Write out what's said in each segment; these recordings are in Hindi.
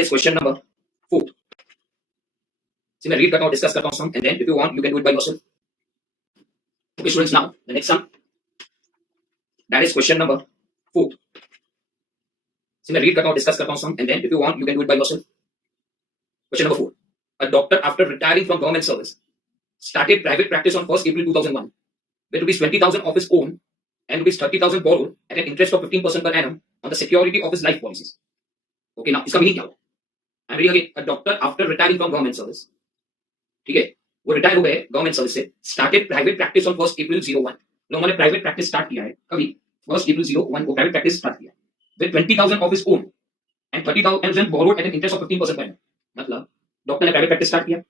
That is question number 4. See, मैं read करता हूँ, discuss करता हूँ sum, and then if you want, you can do it by yourself. Okay, students, now the next sum. That is question number 4. See, मैं read करता हूँ, discuss करता हूँ sum, and then if you want, you can do it by yourself. Question number 4. A doctor, after retiring from government service, started private practice on 1st April 2001, with rupees 20,000 of his own and rupees 30,000 borrowed at an interest of 15% per annum on the security of his life policies. Okay, now इसका मीनिंग क्या हुआ? I'm reading again. A doctor, after retiring from government service, ठीक है, वो रिटायर हो गए गवर्नमेंट सर्विस से, started private practice on 1st April 01. लोगों ने प्राइवेट प्रैक्टिस स्टार्ट किया है कभी 1st April 01 को प्राइवेट प्रैक्टिस स्टार्ट किया with 20,000 of his own and 30,000 borrowed at an interest of 15% per annum. मतलब डॉक्टर ने प्राइवेट प्रैक्टिस स्टार्ट किया,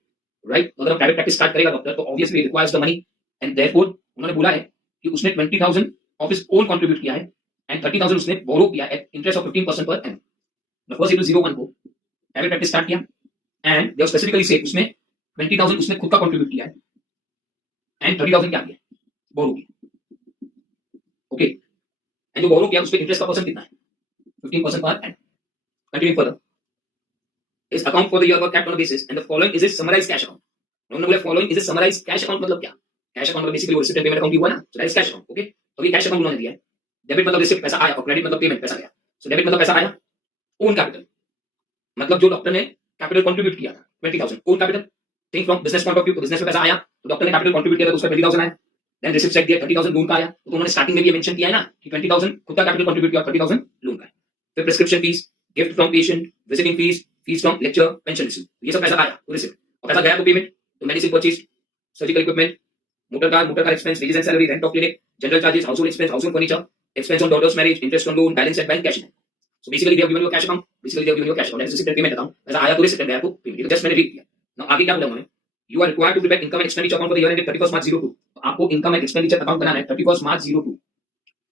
राइट? अगर प्राइवेट प्रैक्टिस स्टार्ट करेगा डॉक्टर तो obviously requires the money, and therefore उन्होंने बोला है कि उसने 20,000 ऑफ हिज ओन कंट्रीब्यूट किया है एंड 30,000 उसने बोरो किया eight interest of 15% per annum. 1st April 01 को प्राइवेट प्रैक्टिस स्टार्ट किया एंड दे स्पेसिफिकली से उसमें 20,000 उसने खुद का कंट्रीब्यूट किया है एंड 30,000 क्या किया? बोरो किया. ओके, एंड जो बोरो किया उस पे इंटरेस्ट का परसेंट कितना है? 15% per annum. Continue further. His account for the year were kept on a basis and the following is his summarized cash account. उन्होंने बोला following is his summarized cash account मतलब क्या? कैश अकाउंट मतलब बेसिकली वो रिसिप्ट पेमेंट अकाउंट ही हुआ ना, सो that is cash account. Okay, तो ये कैश अकाउंट उन्होंने दिया है. डेबिट मतलब रिसिप्ट पैसा आया और क्रेडिट मतलब पेमेंट पैसा गया. सो डेबिट मतलब पैसा आया, ओन कैपिटल मतलब जो डॉक्टर ने कैपिटल कंट्रीब्यूट किया था 20,000 own capital. Think from business point of view, तो बिजनेस में पैसा आया तो डॉक्टर ने कैपिटल कंट्रीब्यूट किया तो उसका 20,000 आया. देन रिसिप्ट साइड दिया 30,000 लोन का आया, तो उन्होंने स्टार्टिंग में भी मेंशन किया है ना कि 20,000 खुद का कैपिटल कंट्रीब्यूट किया और 30,000 लोन का है. फिर prescription fees, gift from patient, visiting fees, fees from lecture, pension receive, ये सब पैसा आया तो रिसिप्ट. और पैसा गया तो पेमेंट, तो medicine purchase, surgical equipment, motor car expense, wages and salary, rent of clinic, general charges, household expense, household furniture, expense on daughter's marriage, interest on loan, balance at bank, cash in hand. So basically they have given you a cash account. Basically they have given you a cash account. That is receipt and payment account. ऐसा आया तो receipt गया तो payment. ये तो just मैंने read किया. Now आगे क्या बोला उन्होंने? You are required to prepare income and expenditure account for the year ended 31st March 02. तो आपको income and expenditure account बनाना है 31st March 02.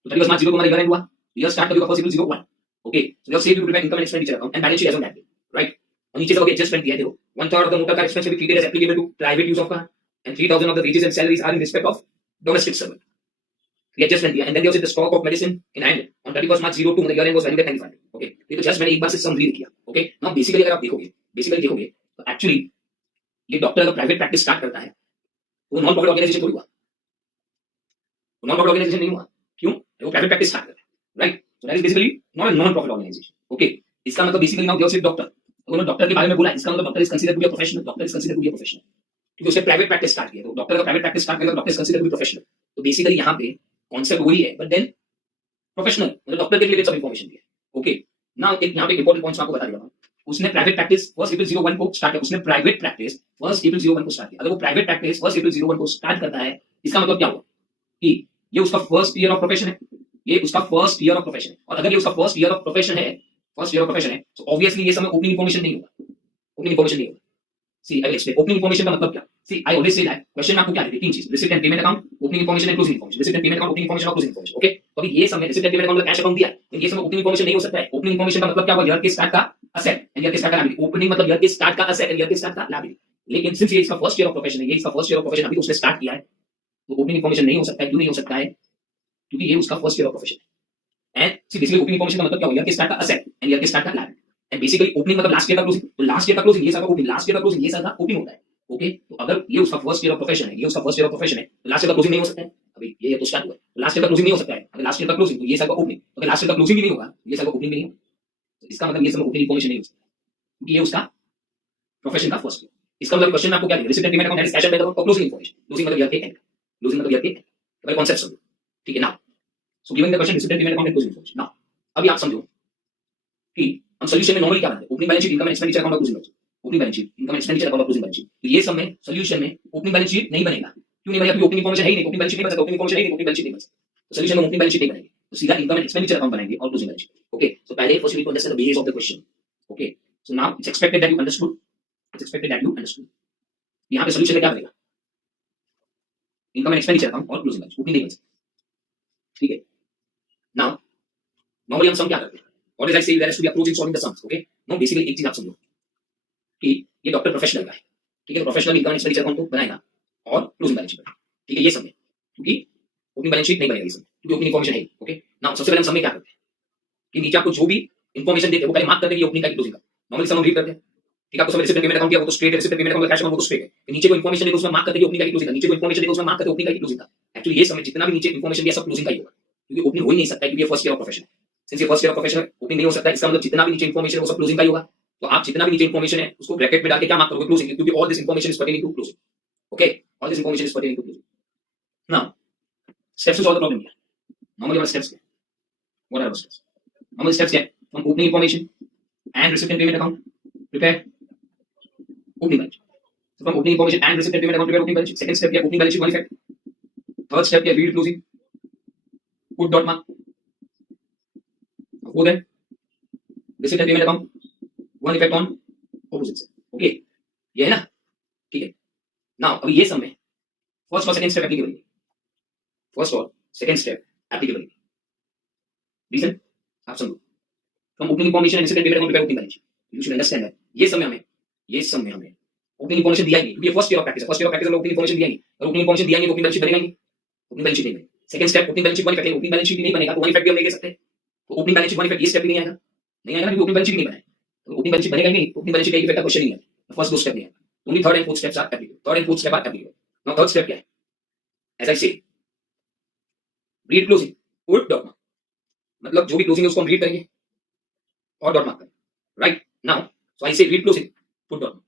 तो 31st March 02 हमारा year end हुआ. Year start कभी 1st April 01. Okay. So they have said you prepare income and expenditure account and balance sheet as on that day. Right? और नीचे सब adjustment किया है देखो. 1/3 of the motor car expense will be treated as applicable to private use of car and 3,000 of the wages and salaries are in respect of domestic servant. Adjustment किया and then there was the stock of medicine in hand on 31st March 02 the year end was valued at 95. Okay, ये तो जस्ट मैंने एक बार से सम रीड किया. ओके, नाउ बेसिकली अगर आप देखोगे तो एक्चुअली ये डॉक्टर अगर प्राइवेट प्रैक्टिस स्टार्ट करता है वो नॉन प्रॉफिट ऑर्गेनाइजेशन थोड़ी हुआ, वो नॉन प्रॉफिट ऑर्गेनाइजेशन नहीं हुआ. क्यों? वो प्राइवेट प्रैक्टिस स्टार्ट कर रहा है, right? So that is basically not a non profit organisation. Okay, इसका मतलब बेसिकली नाउ देयर सिर्फ डॉक्टर, उन्होंने डॉक्टर के बारे में बोला, इसका मतलब doctor is considered to be a professional. Doctor is considered to be a professional क्योंकि उसने प्राइवेट प्रैक्टिस स्टार्ट किया. तो डॉक्टर का प्राइवेट प्रैक्टिस स्टार्ट करेगा, doctor is considered to be professional. तो बेसिकली यहां पे कॉन्सेप्ट वही है, बट देन प्रोफेशनल मतलब डॉक्टर के रिलेटेड सब इंफॉर्मेशन दी है. ओके, नाउ एक यहां पे एक इंपॉर्टेंट पॉइंट्स आपको बता देता हूं. उसने प्राइवेट प्रैक्टिस 1st April 01 को स्टार्ट किया. उसने प्राइवेट प्रैक्टिस 1st April 01 को स्टार्ट किया. अगर वो प्राइवेट प्रैक्टिस 1st April 01 को स्टार्ट करता है, इसका मतलब क्या हुआ कि ये उसका फर्स्ट ईयर ऑफ प्रोफेशन है. ये उसका फर्स्ट ईयर ऑफ प्रोफेशन है. और अगर ये उसका फर्स्ट ईयर ऑफ प्रोफेशन है, तो ऑब्वियसली ये समय ओपनिंग इंफॉर्मेशन नहीं होगा. ओपनिंग इंफॉर्मेशन नहीं होगा. See I explain opening information का मतलब क्या. See I always say that question में आपको क्या है, तीन चीज: receipt and payment account, opening information and closing information. Receipt and payment account, opening information और क्लोजिंग इंफॉर्मेशन. ओके, तो अभी ये समय receipt and payment account cash account दिया है, तो ये समय ओपनिंग इंफॉर्मेशन नहीं हो सकता है. ओपनिंग इंफॉर्मेशन का मतलब क्या हुआ? ईयर के स्टार्ट का असेट एंड ईयर के स्टार्ट का लायबिलिटी. ओपनिंग मतलब ईयर के स्टार्ट का असेट एंड ईयर के स्टार्ट का लायबिलिटी. लेकिन सिंस ये इसका फर्स्ट ईयर ऑफ प्रोफेशन है, ये इसका फर्स्ट ईयर ऑफ प्रोफेशन अभी उसने स्टार्ट किया है, तो ओपनिंग इंफॉर्मेशन नहीं हो सकता है. क्यों नहीं हो सकता है? क्योंकि ये उसका फर्स्ट ईयर ऑफ प्रोफेशन है. And see basically opening information का मतलब क्या हुआ? ईयर के स्टार्ट का असेट एंड ईयर के स्टार्ट का लायबिलिटी. एंड बेसिकली ओपनिंग मतलब लास्ट ईयर का क्लोजिंग. तो लास्ट ईयर का क्लोजिंग ये सारा ओपनिंग, लास्ट ईयर का क्लोजिंग ये सारा ओपनिंग होता है. ओके, तो अगर ये उसका फर्स्ट ईयर ऑफ प्रोफेशन है, ये उसका फर्स्ट ईयर ऑफ प्रोफेशन है, तो लास्ट ईयर का क्लोजिंग नहीं हो सकता है. अभी ये तो स्टार्ट हुआ है, लास्ट ईयर का क्लोजिंग नहीं हो सकता है. अगर लास्ट ईयर का क्लोजिंग तो ये साल का ओपनिंग, अगर लास्ट ईयर का क्लोजिंग भी नहीं होगा, ये साल का ओपनिंग भी नहीं होगा. तो इसका मतलब ये समय ओपनिंग इंफॉर्मेशन नहीं हो सकता क्योंकि ये उसका प्रोफेशन का फर्स्ट ईयर. इसका मतलब क्वेश्चन में आपको क्या दिया? Receipt and payment account, cash and bank account और क्लोजिंग इंफॉर्मेशन. क्लोजिंग मतलब ईयर के एंड, क्लोजिंग मतलब ईयर के एंड. भाई कांसेप्ट समझो, ठीक है. Now so given the question receipt and payment account and closing information. Now अभी आप समझो कि हम सॉल्यूशन में नॉर्मली क्या बनाते हैं? Opening balance sheet, income and expenditure account और closing balance. Opening balance sheet, income and expenditure account और क्लोजिंग बैलेंस शीट. तो ये सब में सॉल्यूशन में ओपनिंग बैलेंस शीट नहीं बनेगा. क्यों नहीं बनेगा? क्योंकि ओपनिंग इंफॉर्मेशन है ही नहीं. ओपनिंग बैलेंस शीट नहीं बन सकता. ओपनिंग इंफॉर्मेशन है ही नहीं, ओपनिंग बैलेंस शीट नहीं बन सकता. तो सॉल्यूशन में ओपनिंग बैलेंस शीट नहीं बनेगी, तो सीधा इनकम एंड एक्सपेंडिचर अकाउंट बनाएंगे और closing balance sheet. Okay, so पहले first we to understand the basis of the question. Okay, so now it's expected that you understood. It's expected that you understood. यहां पे सॉल्यूशन में क्या बनेगा? इनकम एंड एक्सपेंडिचर अकाउंट और क्लोजिंग बैलेंस. ओपनिंग नहीं बन सकता, ठीक है. नाउ नॉर्मली हम सम क्या करते हैं? Always I say there has to be approach in solving the sums. Okay, no basically एक चीज आप समझो कि ये डॉक्टर प्रोफेशनल का है, ठीक है. Professional income and expenditure account को बनाएगा और क्लोजिंग बैलेंस शीट, ठीक है. ये सब में क्योंकि ओपनिंग बैलेंस शीट नहीं बनेगा इसमें क्योंकि ओपनिंग इंफॉर्मेशन है. ओके, नाउ सबसे पहले हम सब में क्या करते हैं कि नीचे आपको जो भी इंफॉर्मेशन देते हैं वो पहले मार्क करते हैं कि ओपनिंग का क्लोजिंग का. नॉर्मली सब लोग रीड करते हैं, ठीक है, आपको सब रिसिप्ट पेमेंट अकाउंट किया वो तो स्ट्रेट है, receipt payment account cash account वो तो स्ट्रेट है, नीचे को इन्फॉर्मेशन देखो उसमें मार्क करके ओपनिंग का क्लोजिंग था, नीचे को इन्फॉर्मेशन देखो उसमें मार्क करके ओपनिंग का क्लोजिंग था। एक्चुअली ये समय जितना भी नीचे इन्फॉर्मेशन दिया सब क्लोजिंग का ही होगा, क्योंकि ओपनिंग हो ही नहीं सकता क्योंकि ये फर्स्ट ईयर ऑफ प्रोफेशन है। सिंस ये फर्स्ट ईयर ऑफ प्रोफेशन है ओपनिंग नहीं हो सकता, इसका मतलब जितना भी नीचे इन्फॉर्मेशन है वो सब क्लोजिंग का ही होगा। तो आप जितना भी नीचे इन्फॉर्मेशन है उसको ब्रैकेट में डाल के क्या मार्क करोगे, क्लोजिंग, क्योंकि all this information is pertaining to closing. Okay, all this information is pertaining to closing. Now steps to solve the problem here. Normally our steps क्या है? What are our steps? Normal steps क्या है? From opening information and receipt and payment account, prepare opening balance sheet. So from opening information and receipt and payment account, prepare opening balance sheet. Second step क्या? Opening balance sheet one effect. Third step क्या? Read closing. Put dot mark. Go then. Receipt and payment account one effect on opposite side. Okay, ये है ना? ठीक है. Now अभी ये सब में first और second step applicable है. First or second step applicable. Reason? आप समझो. From opening information and receipt and payment account prepare opening balance sheet. You should understand that. ये समय हमें opening information दिया ही नहीं, क्योंकि ये first year of practice है. First year of practice में opening information दिया ही नहीं. और opening information दिया ही नहीं तो opening balance sheet बनेगा ही नहीं. Opening balance sheet नहीं बनेगा. Second step opening balance sheet one effect है. Opening balance sheet भी नहीं बनेगा तो one effect भी हम नहीं दे सकते. तो opening balance sheet one effect ये step भी नहीं आएगा. नहीं आएगा क्योंकि opening balance sheet नहीं बना है. तो opening balance sheet बनेगा ही नहीं. Opening balance sheet का effect का क्वेश्चन नहीं है. First दो step नहीं है. Only third and fourth steps are applicable. Third and fourth step are applicable. Now third step क्या है? As I say, read closing, put dot mark. मतलब जो भी क्लोजिंग है उसको हम रीड करेंगे और डॉट मार्क करेंगे, राइट? नाउ सो आई से read closing, put dot mark.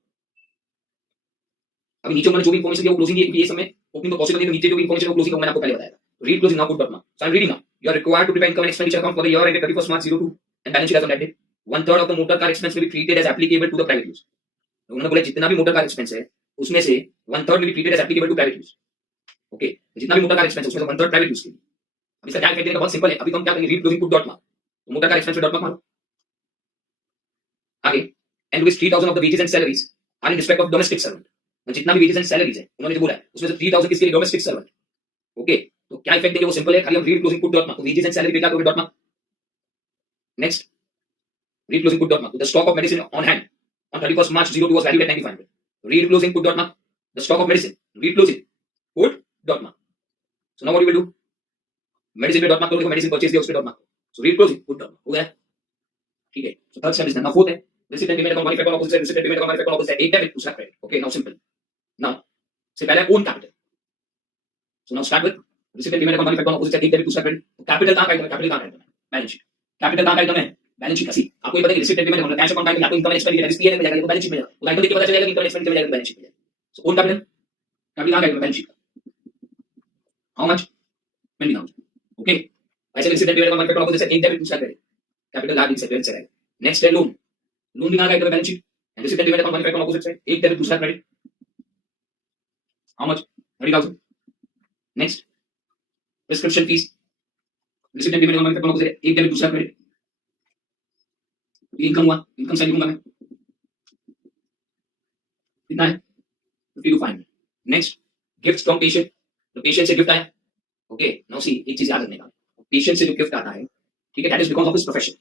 अभी नीचे मैंने जो भी इंफॉर्मेशन दिया वो क्लोजिंग है, क्योंकि ये समय ओपनिंग तो पॉसिबल नहीं, तो नीचे जो भी इंफॉर्मेशन है वो क्लोजिंग है, मैंने आपको पहले बताया था. Read closing now, put dot mark. So I am reading now. You are required to prepare income and expenditure account for the year ended 31st March 02 and balance sheet as on that day. One third of the motor car expense will be treated as applicable to the private use. उन्होंने बोला जितना भी मोटर कार एक्सपेंस है उसमें से one third will be treated as applicable to private use. Okay, जितना भी मोटर कार एक्सपेंस है उसमें से वन थर्ड प्राइवेट यूज के लिए. अब इसका क्या इफेक्ट देगा, बहुत सिंपल है. अभी तो हम क्या करेंगे, read closing, put dot mark. तो मोटर कार एक्सपेंस पे डॉट मार्क मारो. आगे, and rupees 3000 of the wages and salaries are in respect of domestic servant. जितना भी वेजेस एंड सैलरीज है उन्होंने जो बोला है उसमें से 3000 किसके लिए, डोमेस्टिक सर्वेंट. ओके, तो क्या इफेक्ट देंगे वो सिंपल है, खाली हम read closing put dot mark. Wages and salary पे क्या करोगे, dot mark. Next, read closing put dot mark. The stock of medicine on hand on 31st March 02 was valued at 9500. Read closing, put dot mark. The stock of medicine, read closing, put dot mark. So now what you will do, medicine पे dot mark करोगे, medicine purchase दिया उस पे dot mark. So read closing, put dot mark. हो गया, ठीक है. So third step is done. Now fourth है receipt and payment account one effect on opposite side, receipt and payment account one effect on opposite side. एक debit दूसरा credit. Okay, now simple. Now से पहले own capital. So now start with receipt and payment account one effect on opposite side, एक debit दूसरा credit. Capital कहाँ का आइटम है, capital कहाँ का आइटम है, बैलेंस शीट. कैपिटल कहाँ का आइटम है, बैलेंस शीट का. सी आपको ये पता है receipt and payment cash account का, या तो इनकम एंड एक्सपेंडिचर है, इसलिए में जाएगा, बैलेंस शीट में जाएगा. तो आइटम देख के पता चलेगा कि इनकम एक्सपेंडिचर में जाएगा, बैलेंस शीट में जाएगा. सो ओन कैपिटल, कैपिटल कहाँ का आइटम, बैलेंस शीट का. How much, 20000. ओके, ऐसे रिसीट एंड पेमेंट का मार्केट ऑपोजिट से एक डेबिट दूसरा क्रेडिट. कैपिटल लार्ज सेक्टर से रहेगा. नेक्स्ट है लोन. लोन भी कहाँ का आइटम है, balance sheet. And receipt and payment account market opposite से एक डेबिट दूसरा credit. How much, 30000. Next, prescription fees. Receipt and payment account market opposite एक डेबिट दूसरा क्रेडिट. इनकम हुआ, इनकम साइड लिखूंगा मैं, कितना है, 50 to 500. Next, gift from patient. तो पेशेंट से गिफ्ट आया. ओके, नाउ सी एक चीज याद रखने का, पेशेंट से जो गिफ्ट आता है, ठीक है, that is because of his profession.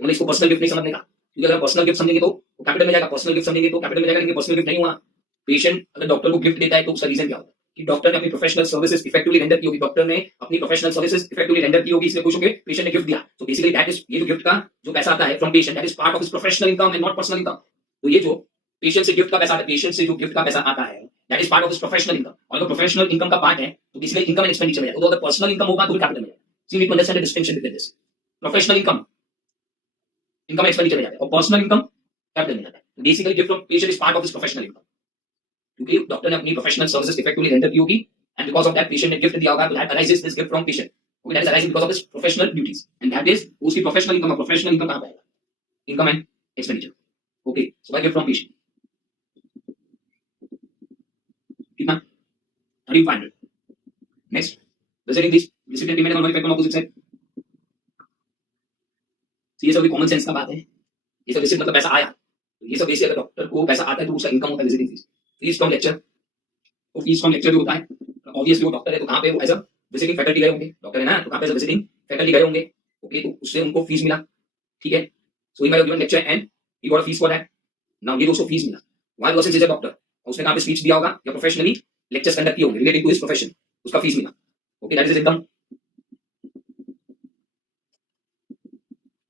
तो इसको पर्सनल गिफ्ट नहीं समझने का, क्योंकि अगर पर्सनल गिफ्ट समझेंगे तो कैपिटल में जाएगा, पर्सनल गिफ्ट समझेंगे तो कैपिटल में जाएगा, लेकिन पर्सनल गिफ्ट नहीं हुआ. पेशेंट अगर डॉक्टर को गिफ्ट देता है तो उसका रीजन क्या होता है कि डॉक्टर ने अपनी प्रोफेशनल सर्विसेज इफेक्टिवली रेंडर की होगी, डॉक्टर ने अपनी प्रोफेशनल सर्विसेज इफेक्टिवली रेंडर की होगी, इसलिए खुश होकर पेशेंट ने गिफ्ट दिया. तो बेसिकली दैट इज, ये जो गिफ्ट का जो पैसा आता है from patient, that is part of his professional income and not personal income. तो ये जो पेशेंट से गिफ्ट का पैसा आता है, पेशेंट से जो गिफ्ट का पैसा आता है, that is part of his professional income. और अगर प्रोफेशनल इनकम का पार्ट है तो बेसिकली इनकम एंड एक्सपेंडिचर में जाएगा. तो अगर पर्सनल इनकम होगा तो कैपिटल में जाएगा. So you need to understand the distinction between this. Professional income, income expenditure में जाता है, और पर्सनल इनकम कैपिटल में जाता है. Basically gift from patient is part of his professional income, क्योंकि डॉक्टर ने अपनी प्रोफेशनल सर्विसेज इफेक्टिवली रेंडर की होगी, and because of that patient ने गिफ्ट दिया होगा, तो that arises this gift from patient. Okay, that is arising because of his professional duties, and that is उसकी प्रोफेशनल इनकम. प्रोफेशनल इनकम कहां पे आएगा, income and expenditure. Okay, so by gift from patient कितना, 3500. Next, receipting this, receipt and payment account on opposite side. ये सब कॉमन सेंस का बात है. ये सब रिसीट मतलब पैसा आया, तो ये सब बेसिक अगर डॉक्टर को पैसा आता है तो उसका इनकम होता है visiting fees. Fees from lecture, तो फीस फ्रॉम लेक्चर जो होता है, ऑब्वियसली वो डॉक्टर है तो कहां पे वो एज अ विजिटिंग फैकल्टी गए होंगे, डॉक्टर है ना, तो कहां पे एज अ विजिटिंग फैकल्टी गए होंगे. ओके, तो उससे उनको फीस मिला, ठीक है. So he might have given lecture and he got a fees for that. Now ये दोस्तों फीस मिला, why because is a doctor, उसने कहां पे स्पीच दिया होगा या प्रोफेशनली लेक्चर्स कंडक्ट किए होंगे रिलेटेड टू हिज प्रोफेशन, उसका फीस मिला. Okay, that is income.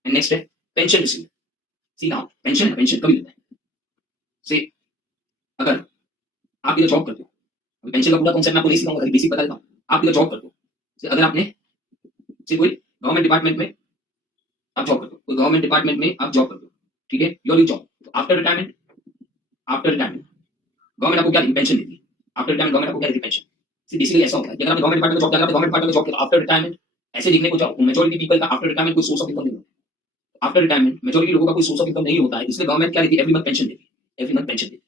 And next है पेंशन रिसीव. सी नाउ पेंशन है, पेंशन कभी मिलता है से अगर आप इधर जॉब करते हो, अभी पेंशन का पूरा कॉन्सेप्ट मैं आपको नहीं सिखाऊंगा, बेसिक बता देता हूँ। आप इधर जॉब करते हो, से अगर आपने से कोई गवर्नमेंट डिपार्टमेंट में आप जॉब करते हो, कोई गवर्नमेंट डिपार्टमेंट में आप जॉब करते हो, ठीक है, your job after retirement, after retirement government आपको क्या देती है, पेंशन देती है। आफ्टर रिटायरमेंट गवर्नमेंट आपको क्या देती है, पेंशन। बेसिकली ऐसा होता है कि अगर आप गवर्नमेंट डिपार्टमेंट में जॉब कर रहे हो, गवर्नमेंट डिपार्टमेंट में जॉब कर आफ्टर रिटायरमेंट ऐसे देखने को जाओ, मेजॉरिटी पीपल का आफ्टर रिटायरमेंट कोई सोर्स ऑफ इनकम नहीं होता। आफ्टर रिटायरमेंट मेजॉरिटी लोगों का कोई सोर्स ऑफ इनकम नहीं होता है, इसलिए गवर्नमेंट क्या देती है, एवरी मंथ पेंशन देती है, एवरी मंथ पेंशन देती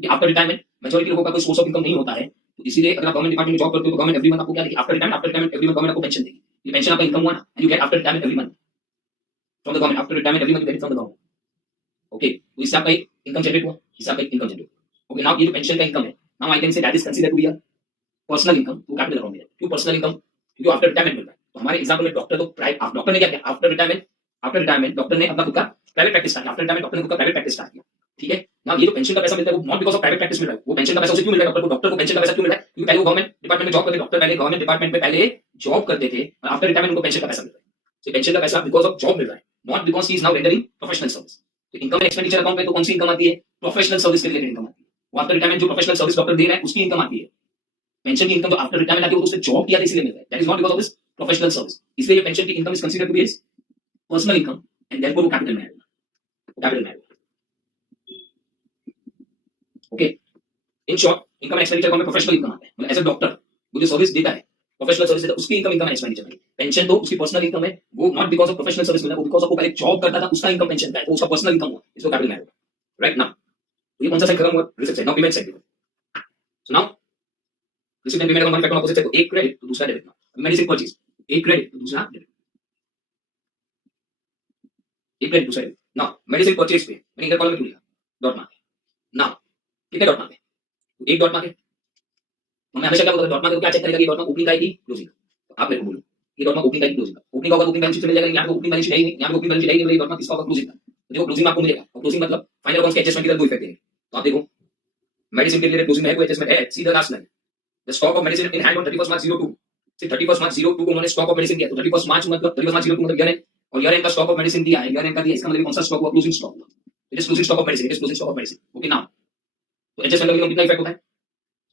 है। आफ्टर रिटायरमेंट मेजॉरिटी लोगों का कोई सोर्स ऑफ इनकम नहीं होता है, तो इसीलिए अगर आप गवर्नमेंट डिपार्टमेंट में जॉब करते हो तो गवर्नमेंट एवरी मंथ आपको क्या देगी, after retirement every month government आपको पेंशन देगी। ये पेंशन आपका इनकम हुआ ना, and you get after retirement every month from the government, after retirement every month you get from the government. Okay, तो इससे आपका इनकम जनरेट हुआ, इससे आपका इनकम जनरेट हुआ। ओके, नाउ ये जो पेंशन का इनकम है, now I can say that is considered to be a personal income to capital account में। क्यों पर्सनल इनकम, क्योंकि आफ्टर रिटायरमेंट मिल रहा है। तो हमारे एग्जांपल में डॉक्टर तो डॉक्टर ने क्या किया, आफ्टर रिटायरमेंट डॉक्टर ने अपना खुद का प्राइवेट प्रैक्टिस स्टार्ट किया, आफ्टर रिटायरमेंट डॉक्टर ने खुद का प्राइवेट प्रैक्टिस स्टार्ट किया, ठीक है। ना ये जो पेंशन का पैसा मिलता है वो not because of private practice मिल रहा है, वो पेंशन का पैसा उसे क्यों मिल रहा है डॉक्टर को पेंशन का पैसा क्यों मिल रहा है, क्योंकि पहले वो गवर्नमेंट डिपार्टमेंट में जॉब करते, डॉक्टर पहले गवर्नमेंट डिपार्टमेंट में पहले जॉब करते थे और आफ्टर रिटायरमेंट उनको पेंशन का पैसा मिल रहा है। तो पेंशन का पैसा बिकॉज़ ऑफ जॉब मिल रहा है, not because he is now rendering professional service. तो इनकम एंड एक्सपेंडिचर अकाउंट में तो कौन सी इनकम आती है, प्रोफेशनल सर्विस के रिलेटेड इनकम आती है। वो आफ्टर रिटायरमेंट जो प्रोफेशनल सर्विस डॉक्टर दे रहा है उसकी इनकम आती है। पेंशन की इनकम जो आफ्टर रिटायरमेंट आती है वो उसने जॉब किया था इसलिए मिल रहा है, that is not because of his professional service. इसलिए ये पेंशन की income is considered to be his personal income and therefore वो कैपिटल में आएगा, कैपिटल में आएगा। Okay, in short income and expenditure account में प्रोफेशनल इनकम आता है, मतलब एज अ डॉक्टर वो जो सर्विस देता है, प्रोफेशनल सर्विस देता है, उसकी इनकम एंड एक्सपेंडिचर है। पेंशन तो उसकी पर्सनल इनकम है, वो not because of professional service मिला, वो बिकॉज़ ऑफ वो पहले जॉब करता था उसका इनकम पेंशन का है, तो उसका पर्सनल इनकम हुआ, इसको कैपिटल में आएगा। राइट नाउ ये कौन सा साइड खत्म हुआ, receipt side, now payment side. So now receipt and payment account में ऑपोजिट साइड, तो एक क्रेडिट तो दूसरा डेबिट। नाउ मेडिसिन परचेज, एक क्रेडिट तो दूसरा डेबिट, एक क्रेडिट दूसरा डेबिट। नाउ मेडिसिन परचेज पे मैंने इधर कॉलम में क्यों लिखा, डॉट मार्क। नाउ कितने डॉट मार्क है, एक डॉट मार्क है। तो मैं हमेशा क्या बोलता हूं, डॉट मार्क को क्या चेक करेगा, ये डॉट मार्क ओपनिंग आएगी क्लोजिंग। तो आप मेरे को बोलो ये डॉट मार्क ओपनिंग आएगी क्लोजिंग, ओपनिंग होगा ओपनिंग बैलेंस शीट में मिल जाएगा, यहां पे ओपनिंग बैलेंस शीट है ही नहीं, यहां पे ओपनिंग बैलेंस शीट है ही नहीं, डॉट मार्क इसका होगा क्लोजिंग का। तो देखो क्लोजिंग आपको मिलेगा, और क्लोजिंग मतलब फाइनल अकाउंट्स के एडजस्टमेंट के लिए दो इफेक्ट देंगे। तो आप देखो मेडिसिन के लिए क्लोजिंग में है कोई एडजस्टमेंट है, see the last line, the stock of medicine in hand on 31 मार्च 02 से 31 मार्च 02 को उन्होंने स्टॉक ऑफ मेडिसिन दिया। तो 31 मार्च मतलब 31 मार्च 02 मतलब ईयर एंड, और ईयर एंड का स्टॉक ऑफ मेडिसिन दिया है, ईयर एंड का दिया, इसका मतलब कौन सा स्टॉक हुआ, क्लोजिंग स्टॉक हुआ। It is closing stock of medicine, it is closing stock of medicine. Okay now तो एडजस्टमेंट का मिनिमम कितना इफेक्ट होता है,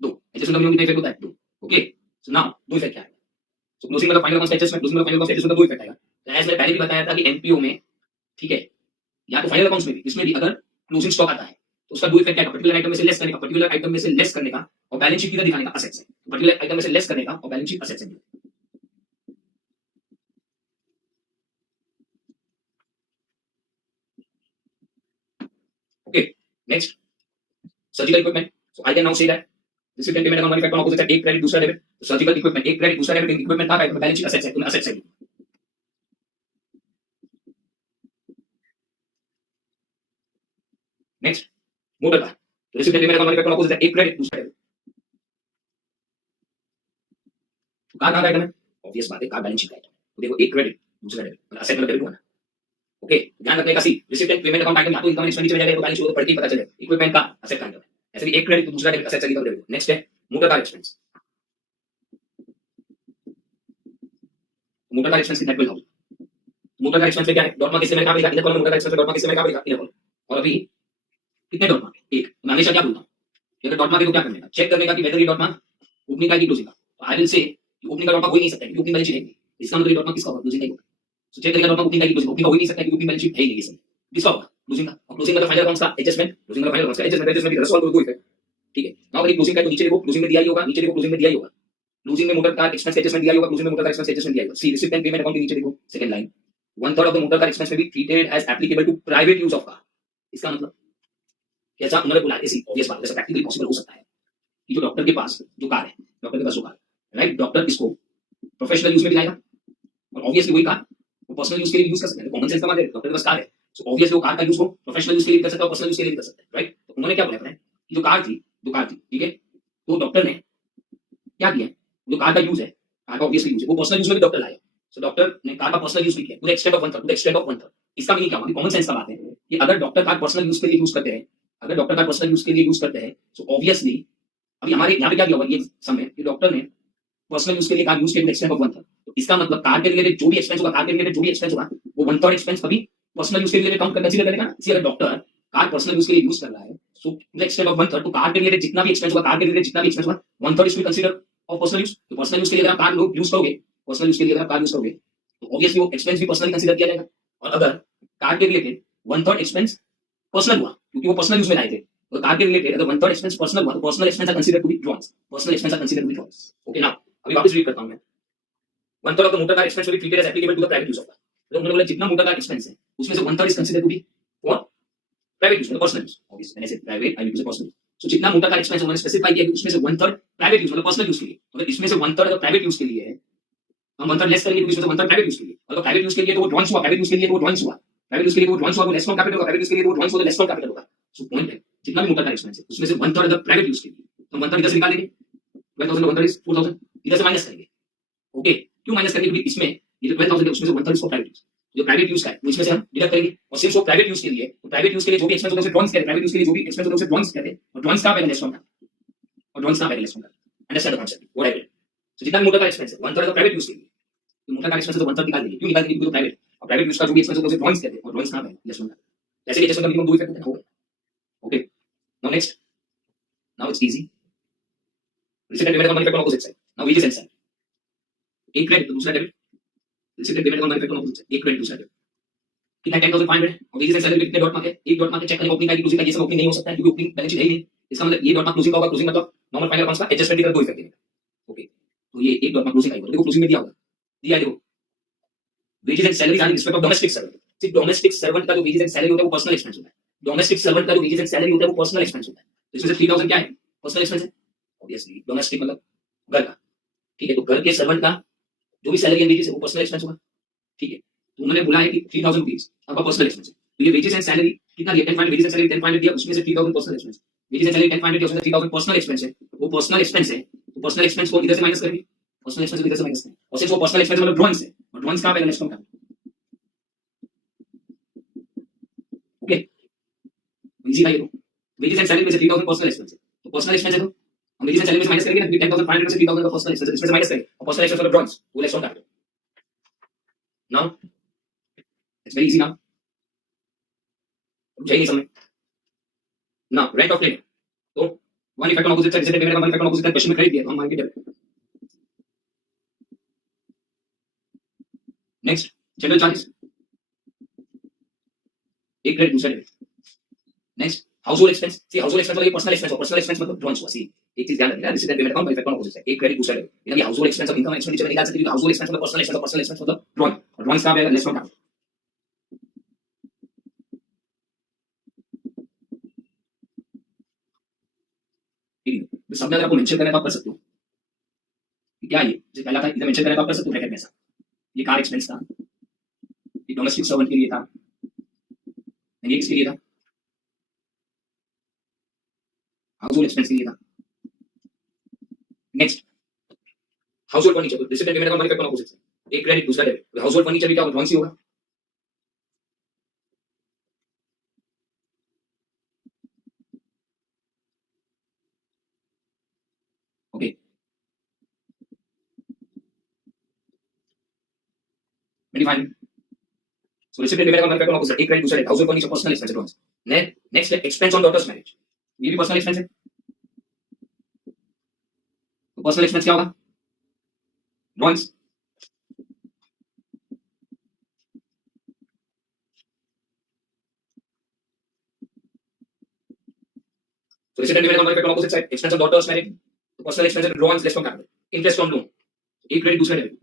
दो। एडजस्टमेंट का मिनिमम कितना इफेक्ट होता है, दो। ओके सो नाउ दो इफेक्ट क्या है, सो क्लोजिंग मतलब फाइनल अकाउंट्स एडजस्टमेंट, क्लोजिंग मतलब फाइनल अकाउंट्स एडजस्टमेंट का दो इफेक्ट आएगा। तो एज मैं पहले भी बताया था कि एनपीओ में, ठीक है, या तो फाइनल अकाउंट्स में भी, इसमें भी अगर क्लोजिंग स्टॉक आता है तो उसका दो इफेक्ट आएगा, पर्टिकुलर आइटम में से लेस करने का, पर्टिकुलर आइटम में से लेस करने का, और बैलेंस शीट किधर दिखाने का, असेट्स है। पर्टिकुलर आइटम में से लेस करने का और बैलेंस शीट असेट्स है। Okay next surgical equipment, so I can now say that receipt and payment account effect on opposite side, एक क्रेडिट दूसरा डेबिट। तो सर्जिकल इक्विपमेंट एक क्रेडिट दूसरा डेबिट, इक्विपमेंट का आइटम बैलेंस शीट असेट्स है, तो असेट्स है। नेक्स्ट मोटर कार, तो receipt and payment account effect on opposite side, एक क्रेडिट दूसरा डेबिट। तो कार का आइटम है, ऑब्वियस बात है कार बैलेंस शीट का आइटम। तो देखो एक क्रेडिट दूसरा डेबिट, मतलब असेट मतलब डेबिट हुआ ना। ओके ध्यान रखने का, see receipt and payment account item या तो इनकम एंड एक्सपेंडिचर में जाएगा, तो बैलेंस शीट को पढ़ के ही पता चलेगा, इक्विपमेंट का असेट का आइटम है, ऐसे भी एक क्रेडिट तो दूसरा debit, asset surgical debit. Next है motor car expense, motor car expense की net bill house. Motor car expense में क्या है, डॉट मार्क इससे मैंने कहा लिखा, इधर कॉलम मोटर कार एक्सपेंस में डॉट मार्क इससे मैंने कहा लिखा, इधर कॉलम। और अभी कितने डॉट मार्क, एक। मैं हमेशा क्या बोलता हूं कि अगर डॉट मार्क है तो क्या करने का, चेक करने का कि वेदर ये डॉट मार्क ओपनिंग का की क्लोजिंग का। तो आई विल से ओपनिंग का डॉट मार्क हो ही नहीं सकता क्योंकि ओपनिंग बैलेंस शीट है, इसका मतलब ये डॉट मार्क किसका होगा, क्लोजिंग का ही होगा। सो चेक करेगा डॉट मार्क ओपनिंग का की क्लोजिंग, ओपनिंग का हो ही नहीं सकता क्योंकि ओपनिंग बैलेंस शीट है ही नहीं, इसमें किसका होगा, क्लोजिंग का। और क्लोजिंग मतलब फाइनल अकाउंट्स का एडजस्टमेंट, क्लोजिंग मतलब फाइनल अकाउंट्स का एडजस्टमेंट, एडजस्टमेंट की तरह सॉल्व करो, ठीक है। नाउ अगर क्लोजिंग का तो नीचे देखो क्लोजिंग में दिया ही होगा, नीचे देखो क्लोजिंग में दिया ही होगा, क्लोजिंग में मोटर कार एक्सपेंस एडजस्टमेंट दिया ही होगा, क्लोजिंग में मोटर कार एक्सपेंस एडजस्टमेंट दिया ही होगा। See receipt and payment account के नीचे देखो second line, 1/3 of the motor car expense में be treated as applicable to private use of car. इसका मतलब कैसा उन्होंने बोला, ऐसी ऑब्वियस बात है, प्रैक्टिकली पॉसिबल हो सकता है कि जो डॉक्टर के पास जो कार है, डॉक्टर के पास जो कार, राइट, डॉक्टर इसको प्रोफेशनल यूज में भी लाएगा, और ऑब्वियसली वही कार वो पर्सनल यूज के लिए यूज कर सकता है, कॉमन सेंस का बात है, डॉक्टर के पास कार है, सो ऑब्वियसली वो कार का यूज को प्रोफेशनल यूज के लिए कर सकता है और पर्सनल यूज के लिए भी कर सकता है, राइट। तो उन्होंने क्या बोला है कि जो कार थी, ठीक है, तो डॉक्टर ने क्या किया, जो कार का यूज है, कार का ऑब्वियसली यूज है, वो पर्सनल यूज में भी डॉक्टर लाया। सो डॉक्टर ने कार का पर्सनल यूज भी किया, to the extent of 1/3, to the extent of 1/3। इसका मीनिंग क्या हुआ, कॉमन सेंस का बात है कि अगर डॉक्टर कार पर्सनल यूज के लिए यूज करते हैं, अगर डॉक्टर कार पर्सनल यूज के लिए यूज करते हैं, सो ऑब्वियसली अभी हमारे यहाँ पे क्या दिया हुआ ये समय कि डॉक्टर ने पर्सनल यूज के लिए कार यूज किया टू द एक्सटेंट ऑफ 1/3। तो इसका मतलब कार के रिलेटेड जो भी एक्सपेंस होगा, कार के रिलेटेड जो भी एक्सपेंस होगा, वो 1/3 एक्सपेंस कभी पर्सनल यूज के लिए काउंट कंसीडर करेगा ना। अगर डॉक्टर कार पर्सनल यूज के लिए यूज कर रहा है सो टू द एक्सटेंट ऑफ 1/3, तो कार के लिए जितना भी एक्सपेंस होगा, कार के लिए जितना भी एक्सपेंस होगा 1/3 is consider of personal use. तो पर्सनल यूज के लिए अगर आप कार यूज करोगे, पर्सनल यूज के लिए अगर आप कार यूज करोगे तो ऑब्वियसली वो एक्सपेंस भी पर्सनली कंसीडर किया जाएगा। और अगर कार के रिलेटेड 1/3 एक्सपेंस पर्सनल हुआ क्योंकि वो पर्सनल यूज में लाए थे, तो कार के रिलेटेड अगर 1/3 एक्सपेंस पर्सनल हुआ तो personal expense are considered to be drawings, personal expense are considered to be drawings. Okay, now अभी वापस रीड करता हूं मैं। 1/3 of the motor car expense will be treated as applicable to the private use of car. तो उन्होंने बोला जितना मोटर कार एक्सपेंस है उसमें से 1/3 is considered to be for private use, मतलब पर्सनल यूज। ऑब्वियसली मैंने say private I use personal. So जितना मोटर कार एक्सपेंस उन्होंने स्पेसिफाई किया कि उसमें से 1/3 प्राइवेट यूज मतलब पर्सनल यूज के लिए, मतलब इसमें से 1/3 अगर प्राइवेट यूज के लिए है हम 1/3 लेस करेंगे क्योंकि इसमें से 1/3 प्राइवेट यूज के लिए। अगर प्राइवेट यूज के लिए तो वो ड्रॉन्स हुआ, प्राइवेट यूज के लिए तो वो ड्रॉन्स हुआ, प्राइवेट यूज के लिए वो ड्रॉन्स हुआ, वो लेस फ्रॉम कैपिटल होगा, प्राइवेट यूज के लिए वो ड्रॉन्स हुआ तो लेस फ्रॉम कैपिटल होगा। सो पॉइंट है जितना भी मोटर कार एक्सपेंस है उसमें से 1/3 अगर प्राइवेट यूज के लिए तो 1/3 इधर से निकाल देंगे, 12,000 1/3 इज 4,000, इधर से माइनस करेंगे। ओके, क्यों माइनस करेंगे क्योंकि इसमें ये जो 12,000 है उसमें से 1/3 इसको प्राइवेट यूज, जो प्राइवेट यूज का है वो इसमें से हम डिडक्ट करेंगे। और सिर्फ वो प्राइवेट यूज के लिए, तो प्राइवेट यूज के लिए जो भी एक्सपेंस होता है उसे ड्रॉन्स कहते हैं, प्राइवेट यूज के लिए जो भी एक्सपेंस होता है उसे ड्रॉन्स कहते हैं। और ड्रॉन्स का है लेस फ्रॉम का, और ड्रॉन्स का है लेस फ्रॉम का। Understand the concept what I mean. So जितना मोटर कार एक्सपेंस है 1/3 प्राइवेट यूज के लिए, तो मोटर कार एक्सपेंस तो 1/3 निकाल देंगे। क्यों निकाल देंगे क्योंकि प्राइवेट, और प्राइवेट यूज का जो भी एक्सपेंस होता है उसे ड्रॉन्स कहते हैं, और ड्रॉन्स का है लेस फ्रॉम का। ऐसे ही जैसे मतलब मिनिमम दो इफेक्ट हो गए। Okay, now next, now it's easy. Resident payment on money effect on opposite side. Now wages and salary, एक क्रेडिट दूसरा debit. Resident payment on money effect on opposite side, एक क्रेडिट दूसरा डेबिट। कितना 10,500 और वेजेस एंड सैलरी कितने डॉट मार्क है, एक डॉट मार्क है। चेक करें ओपनिंग आईडी क्लोजिंग का, ये सब ओपनिंग नहीं हो सकता है क्योंकि ओपनिंग बैलेंस शीट है ही नहीं। इसका मतलब ये डॉट मार्क क्लोजिंग का होगा, क्लोजिंग मतलब नॉर्मल फाइनल अकाउंट्स का एडजस्टमेंट का दो इफेक्ट है। ओके, तो ये एक डॉट मार्क क्लोजिंग आएगा, देखो क्लोजिंग में दिया होगा, दिया है देखो wages and salary are in respect of domestic servant. सिर्फ डोमेस्टिक सर्वेंट का जो वेजेस एंड सैलरी होता है वो पर्सनल एक्सपेंस होता है। डोमेस्टिक सर्वेंट का जो वेजेस एंड सैलरी होता है वो पर्सनल एक्सपेंस होता है। तो इसमें से 3,000 क्या है, पर्सनल एक्सपेंस है। ऑब्वियसली डोमेस्टिक मतलब घर का, ठीक है। तो घर के सर्वेंट का जो भी सैलरी एंड वेजेस है वो पर्सनल एक्सपेंस होगा, ठीक है। तो उन्होंने बोला है कि 3,000 रुपीज आपका पर्सनल एक्सपेंस है। तो ये वेजेस एंड सैलरी कितना दिया, 10,500 वेजेस एंड सैलरी 10,500 दिया, उसमें से 3,000 personal expense, wages and salary 10,500 दिया, उसमें से 3,000 पर्सनल एक्सपेंस है। वो पर्सनल एक्सपेंस है, तो पर्सनल एक्सपेंस को इधर से माइनस करेंगे, पर्सनल एक्सपेंस को इधर से माइनस करेंगे। और सिर्फ वो पर्सनल एक्सपेंस मतलब ड्रॉइंग्स है, और ड्रॉइंग्स कहां पे है, लेस फ्रॉम का। ओके, इजी था ये। तो वेजेस एंड सैलरी में से 3,000 पर्सनल एक्सपेंस है, तो पर्सनल एक्सपेंस है तो हम वेजेस एंड सैलरी में से माइनस करेंगे ना, 10,500 से 3,000 का पर्सनल एक्सपेंस इसमें से माइनस करेंगे, और पर्सनल एक्सपेंस मतलब ड्रॉइंग्स वो less from capital. Now it's very easy now, समझ नहीं समझ। नाउ रेंट ऑफ क्रेडिट, तो one effect on opposite side, resident payment का one effect on opposite side question में क्रेडिट दिया, तो हम मानेंगे डेबिट। नेक्स्ट जनरल चार्जेस, एक क्रेडिट दूसरा debit. Next household expense, see household expense मतलब ये पर्सनल एक्सपेंस, और पर्सनल एक्सपेंस मतलब ड्रॉइंग्स हुआ। सी एक चीज ध्यान रखना, resident payment account effect on opposite side, एक क्रेडिट दूसरा डेबिट। यानी हाउसहोल्ड एक्सपेंस और इनकम एक्सपेंडिचर में निकाल सकते हैं, हाउसहोल्ड एक्सपेंस मतलब पर्सनल एक्सपेंस, और पर्सनल एक्सपेंस मतलब ड्रॉइंग, और ड्रॉइंग्स कहां पे है, लेस फ्रॉम कैपिटल। सब में अगर आपको मेंशन करना है तो आप कर सकते हो कि क्या ये जो पहला था इधर मेंशन करना है तो आप कर सकते हो ब्रैकेट में ऐसा। ये कार एक्सपेंस था, ये डोमेस्टिक सर्वेंट के लिए था, ये किसके लिए था, हाउसहोल्ड एक्सपेंस के लिए था। नेक्स्ट हाउसहोल्ड फर्नीचर, तो रिसिडेंट पेमेंट का one effect on opposite side, एक क्रेडिट दूसरा डेबिट। तो हाउसहोल्ड फर्नीचर भी क्या होगा, ड्रॉइंग्स ही होगा। Okay, very fine. So resident payment का वन इफेक्ट ऑन ऑपोजिट, एक क्रेडिट दूसरा debit, household furniture personal expense drawings. Next है एक्सपेंस ऑन डॉटर्स मैरिज, ये भी पर्सनल एक्सपेंस है। तो पर्सनल एक्सपेंस क्या होगा, drawings. So resident payment on one effect on opposite side, expense of daughter's marriage, तो personal expense है drawings less from capital, interest on loan, एक क्रेडिट दूसरा डेबिट।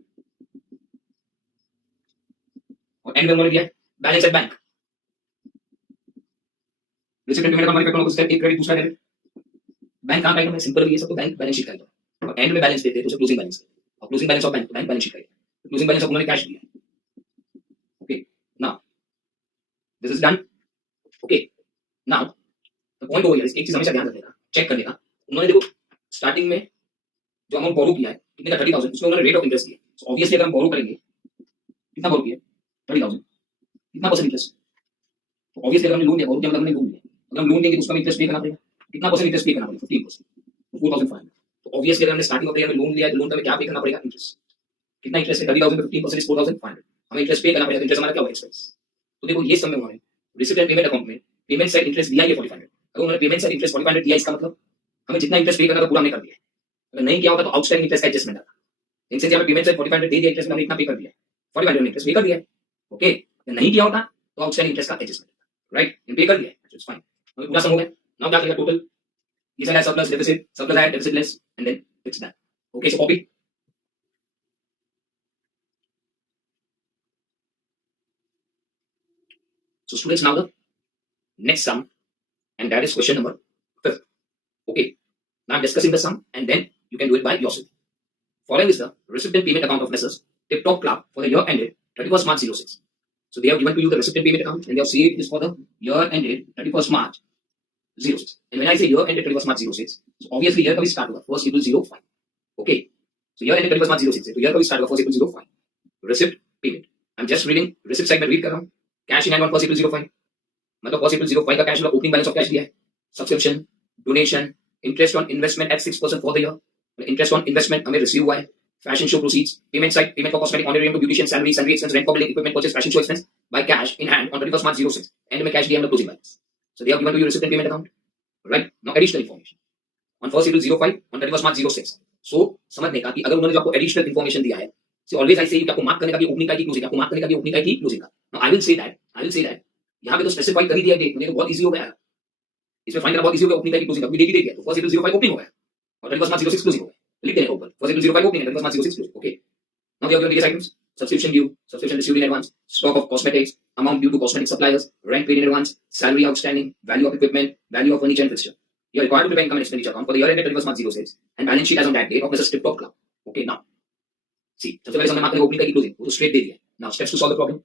और एंड में उन्होंने दिया balance at bank, resident payment on one effect on opposite side, एक क्रेडिट दूसरा डेबिट। बैंक कहां का आइटम है, सिंपल ये सब तो बैंक बैलेंस शीट का आइटम है, और एंड में बैलेंस देते हैं तो उसे क्लोजिंग बैलेंस, और closing balance of bank bank balance sheet का है। क्लोजिंग बैलेंस ऑफ उन्होंने कैश दिया। Okay, now this is done. Okay, now the point over here is, एक चीज हमेशा ध्यान रखना, चेक करने का। उन्होंने देखो स्टार्टिंग में जो अमाउंट बोरो किया है कितने का, 30,000, उसमें उन्होंने रेट ऑफ इंटरेस्ट दिया। सो ऑब्वियसली अगर हम बोरो करेंगे, कितना बोरो किया, 30,000, कितना परसेंट इंटरेस्ट। तो ऑब्वियसली अगर हमने लोन लिया, बोरो किया मतलब हमने लोन लिया, अगर हम लोन लेंगे तो उसका इंटरेस्ट पे करना पड़ेगा। कितना परसेंट इंटरेस्ट पे करना पड़ेगा, 15%, 4,500। तो ऑब्वियसली अगर हमने स्टार्टिंग में लोन लिया है, लोन पे क्या पे करना पड़ेगा, इंटरेस्ट। कितना इंटरेस्ट है, 30,000 में 15% 4,500, हमें इंटरेस्ट पे करना पड़ेगा। इंटरेस्ट हमारा क्या होगा, एक्सपेंस। तो देखो ये समय उन्होंने रिसिप्ट एंड पेमेंट अकाउंट में पेमेंट साइड इंटरेस्ट दिया है 4500। अगर उन्होंने पेमेंट साइड इंटरेस्ट 4500 दिया, इसका मतलब हमें जितना इंटरेस्ट पे करना था पूरा हमने कर दिया है। अगर नहीं किया होता तो आउटस्टैंडिंग इंटरेस्ट का एडजस्टमेंट आता। इनसे यहाँ पे पेमेंट साइड 4500 दे दिया, इंटरेस्ट में हमने इतना पे कर दिया है, 4500 इंटरेस्ट पे कर दिया है। ओके, नहीं किया होता तो आउटस्टैंडिंग इंटरेस्ट का एडजस्टमेंट, राइट, इन पे कर दिया है, इट्स फाइन। अभी पूरा सम हो गया। नाउ क्या करेंगे, टोटल ये side surplus deficit less and then fix that. Okay, so copy. So students, now the next sum, and that is question number 5. Okay, now I'm discussing the sum and then you can do it by yourself. Following is the receipt and payment account of Messrs. Tip Top Club for the year ended 31st March 06. So they have given to you the receipt and payment account and they have said it is for the year ended 31st March 06. And when I say year ended 31st March 06, so obviously year का भी start होगा 1st April 05. Okay, so year ended 31st March 06 है तो year का भी start होगा 1st April 05. Receipt payment. I'm just reading receipt side में read कर रहा हूँ। Cash in hand 1st April 05, मतलब 1st April 05 का कैश वाला ओपनिंग बैलेंस ऑफ कैश दिया है। Subscription, donation, interest on investment at 6% for the year, interest on investment हमें रिसीव हुआ है। Fashion show proceeds, payment side, payment for cosmetic, honorarium to beautician, salary, salary expense, rent for building equipment purchase, fashion show expense by cash in hand on 31st March 06, and में कैश दिया हम closing balance. So they have given to you receipt and payment account, right. Now additional information on 1st April 05 on 31st March 06। सो समझने का कि अगर उन्होंने जो आपको एडिशनल इंफॉर्मेशन दिया है, सो ऑलवेज आई से आपको मार्क करने का कि ओपनिंग का की क्लोजिंग, आपको मार्क करने का कि ओपनिंग का की क्लोजिंग का। Now I will say that यहाँ पे तो स्पेसिफाई कर ही दिया डेट, मुझे तो बहुत इजी हो गया, इसमें फाइंड करना बहुत इजी हो गया। ओपनिंग की क्लोजिंग का भी डेट ही दे दिया, तो 1st April 05 ओपनिंग हो गया और 31st March 06 क्लोजिंग हो गया। लिख देने का ऊपर 1st April 05 ओपनिंग है, 31st March 06 close. Okay, now we have given these items: subscription due, subscription received in advance, stock of cosmetics, amount due to cosmetic suppliers, rent paid in advance, salary outstanding, value of equipment, value of furniture and fixture. You are required to prepare income and expenditure account for the year ended 31st March 06 and balance sheet as on that date of Mrs. Tip Top Club. Okay, now see, सबसे पहले हमने मार्क करेंगे ओपनिंग की क्लोजिंग, वो तो स्ट्रेट दे दिया है। Now steps to solve the problem.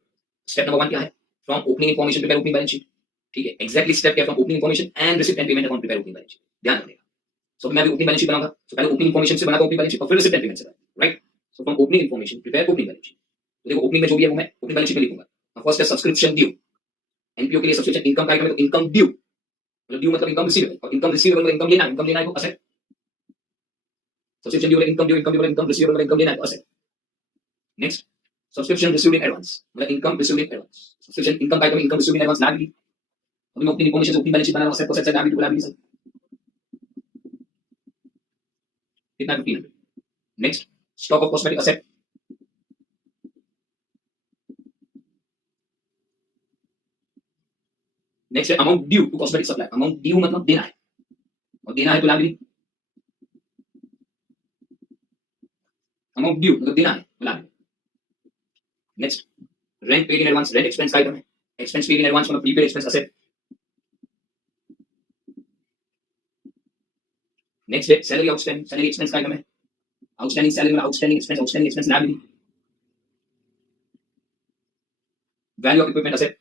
Step number 1 क्या है? From opening information prepare opening balance sheet. ठीक है, एक्जैक्टली स्टेप क्या है? From opening information and receipt and payment account prepare opening balance sheet. ध्यान रखिएगा। सो मैं भी ओपनिंग बैलेंस शीट बनाऊंगा, सो पहले ओपनिंग इन्फॉर्मेशन से बनाता हूं ओपनिंग बैलेंस शीट और फिर रिसिप्ट एंड पेमेंट से, right. So from opening information prepare opening balance sheet. तो देखो ओपनिंग में जो भी है वो मैं ओपनिंग बैलेंस शीट में लिखूंगा। फर्स्ट है सब्सक्रिप्शन ड्यू, एनपीओ के लिए सब्सक्रिप्शन इनकम का आइटम है तो इनकम ड्यू, मतलब ड्यू मतलब इनकम रिसीवेबल, और इनकम रिसीवेबल मतलब इनकम लेना है तो असेट। सब्सक्रिप्शन ड्यू मतलब इनकम इनकम रिसीवेबल मतलब इनकम लेना है तो asset. Next, subscription received in advance मतलब income received in advance. Subscription income का item income received in advance liability. अभी मैं ओपनिंग इन्फॉर्मेशन से ओपनिंग बैलेंस शीट बना रहा हूं, असेट को असेट लायबिलिटी को लायबिलिटी। कितना 1500। Next, stock of cosmetic asset, next है amount due to cosmetic supply. Amount due मतलब देना है और देना है तो लायबिलिटी। अमाउंट ड्यू मतलब देना है तो liability. Next, rent paid in advance, rent expense का आइटम है, एक्सपेंस पेड इन एडवांस मतलब प्रीपेड एक्सपेंस असेट। नेक्स्ट है सैलरी आउटस्टैंडिंग, सैलरी एक्सपेंस का आइटम है, आउटस्टैंडिंग सैलरी मतलब outstanding expense liability. Value of equipment asset,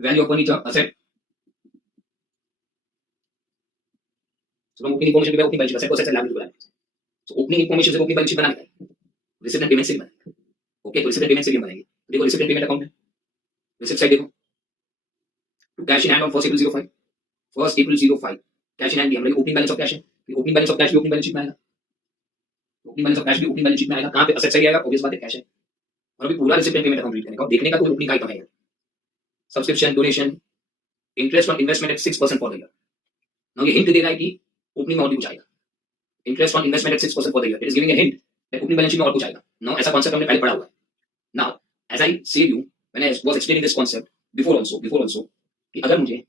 value of furniture asset. So opening information पे ओपनिंग बैलेंस शीट असेट को असेट लायबिलिटी को लायबिलिटी। सो ओपनिंग इन्फॉर्मेशन से ओपनिंग बैलेंस शीट बनाना है, रिसिप्ट एंड पेमेंट से बनाना है। ओके, तो रिसिप्ट एंड पेमेंट से भी बनाएंगे। देखो रिसिप्ट एंड पेमेंट अकाउंट है, रिसिप्ट साइड देखो, to cash in hand on 1st April 05, 1st April 05 cash in hand दिया, मतलब ओपनिंग बैलेंस ऑफ कैश है, ओपनिंग बैलेंस ऑफ कैश भी ओपनिंग बैलेंस शीट में आएगा, ओपनिंग बैलेंस ऑफ कैश भी ओपनिंग बैलेंस शीट में आएगा। कहां पे? असेट साइड आएगा, ऑब्वियस बात है कैश है। और अभी पूरा receipt and payment account read करने का और देखने का तो ओपनिंग का आइटम है, subscription, donation, interest on investment at 6% for the year. Now ये हिंट दे रहा है कि ओपनिंग में और भी कुछ आएगा, interest on investment at 6% for the year, it is giving a hint that opening balance sheet में और कुछ आएगा। नाउ ऐसा कांसेप्ट हमने पहले पढ़ा हुआ है। Now as I said you when I was explaining this concept before also कि अगर मुझे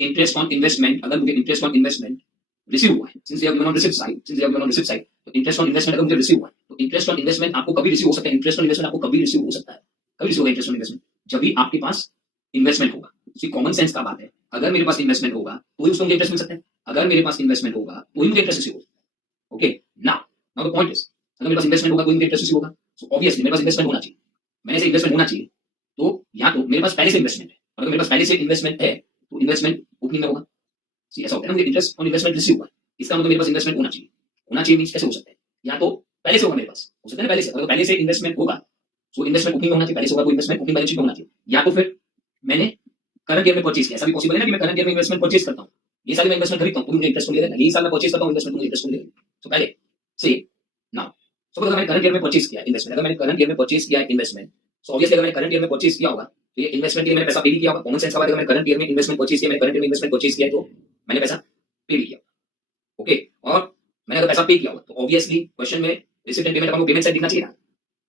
इंटरेस्ट ऑन इन्वेस्टमेंट रिसीव हुआ है, since you have given on receipt side, तो इंटरेस्ट ऑन इन्वेस्टमेंट अगर मुझे रिसीव हुआ है तो इंटरेस्ट ऑन इन्वेस्टमेंट आपको कभी रिसीव हो सकता है, इंटरेस्ट ऑन इन्वेस्टमेंट आपको कभी रिसीव हो सकता है, कभी रिसीव होगा इंटरेस्ट ऑन इन्वेस्टमेंट? जब भी आपके पास इन्वेस्टमेंट होगा। सी कॉमन सेंस का बात है, अगर मेरे पास इन्वेस्टमेंट होगा तो ही उसको मुझे इंटरेस्ट मिल सकता है, अगर मेरे पास इन्वेस्टमेंट होगा तो ही मुझे इंटरेस्ट रिसीव होगा। Okay, now the point is अगर मेरे पास इन्वेस्टमेंट होगा तो ही मुझे इंटरेस्ट रिसीव होगा। सो ऑब्वियसली मेरे पास इन्वेस्टमेंट होना चाहिए, मैंने से इन्वेस्टमेंट होना चाहिए, तो या तो मेरे पास पहले से इन्वेस्टमेंट है, अगर मेरे पास पहले से इन्वेस्टमेंट है तो इन्वेस्टमेंट ओपनिंग में होगा। ऐसा होता है ना, मुझे इंटरेस्ट ऑन इन्वेस्टमेंट रिसीव हुआ, इसका मतलब मेरे पास इन्वेस्टमेंट होना चाहिए मींस कैसे हो सकता है? या तो पहले से होगा, मेरे पास हो सकता है पहले से, अगर पहले से इन्वेस्टमेंट होगा तो इन्वेस्टमेंट ओपनिंग में होना चाहिए, पहले से होगा तो इन्वेस्टमेंट ओपनिंग बैलेंस शीट में होना चाहिए, या तो फिर मैंने करंट ईयर में परचेज किया, ऐसा भी पॉसिबल है ना कि मैं करंट ईयर में इन्वेस्टमेंट परचेज करता हूं, ये साल मैं इन्वेस्टमेंट खरीदता हूं तो मुझे इंटरेस्ट मिलेगा, यही साल मैं परचेज करता हूं इन्वेस्टमेंट मुझे इंटरेस्ट मिलेगा। तो पहले से नाउ सपोज अगर मैंने करंट ईयर में परचेज किया इन्वेस्टमेंट, अगर मैंने करंट ईयर में परचेज किया इन्वेस्टमेंट, सो ऑब्वियसली अगर मैंने करंट ईयर में परचेज किया होगा तो ये इन्वेस्टमेंट के लिए मैंने पैसा पे भी किया होगा। कॉमन सेंस का बात, अगर मैंने करंट ईयर में इन्वेस्टमेंट परचेज किया, मैंने करंट ईयर में इन्वेस्टमेंट परचेज किया तो मैंने पैसा पे भी किया। ओके, और मैंने अगर पैसा पे किया होगा तो ऑब्वियसली क्वेश्चन में receipt and payment account payment side दिखना चाहिए ना।